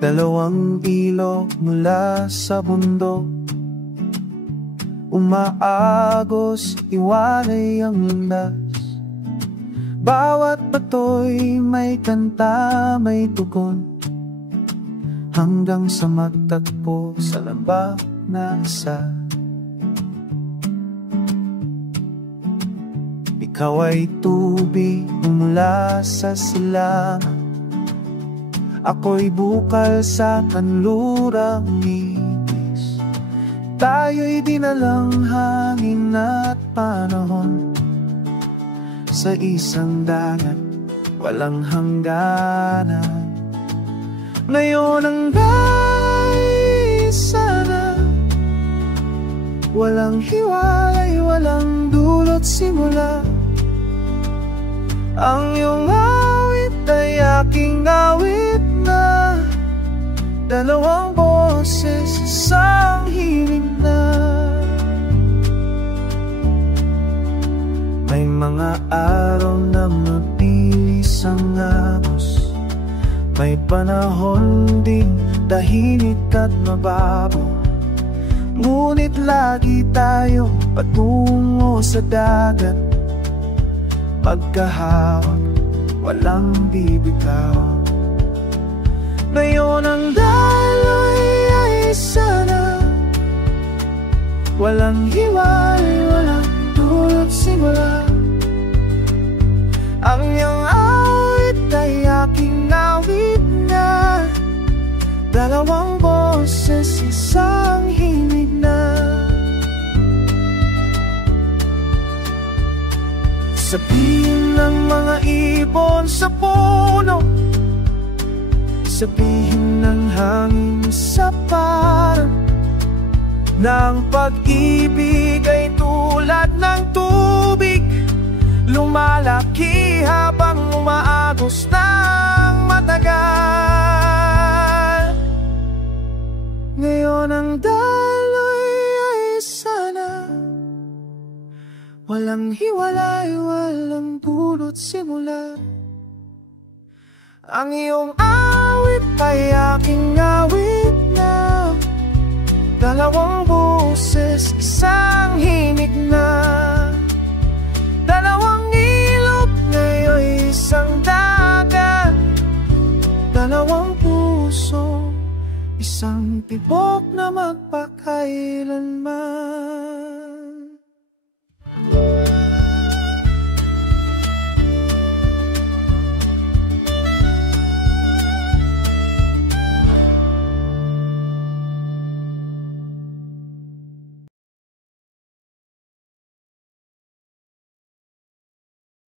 Dalawang ilog mula sa bundok, umaagos, iwalay ang landas. Bawat bato'y may kanta, may tugon, hanggang sa magtagpo sa lambak na isa. Ikaw ay tubig mula sa silangan, ako'y bukal sa kanlurang nipis. Tayo'y dinalang hangin at panahon, sa isang dagat walang hangganan. Ngayon ang isa na, walang hiwalay, walang dulot simula. Ang iyong awit ay aking awit na, dalawang boses, isang hiling na. May mga araw na mabilis ang agos, may panahon din tahimik at mababaw. Ngunit lagi tayo patungo sa dagat, pagkahawak, walang bibitaw. Ngayon ang daloy ay isa na, walang hiwalay, walang dulot simula. Ang iyong awit ay aking awit na, dalawang boses, isang himig na. Sabihin ng mga ibon sa puno, sabihin ng hangin sa parang, na ang pag-ibig ay tulad ng tubig, lumalaki habang umaagos ng matagal. Ngayon ang daloy ay sana, walang hiwalay, walang dulot simula. Ang iyong awit ay aking awit na, dalawang boses, isang himig na. Dalawang ilog, ngayon isang dagat, dalawang puso, isang tibok na magpakailanman.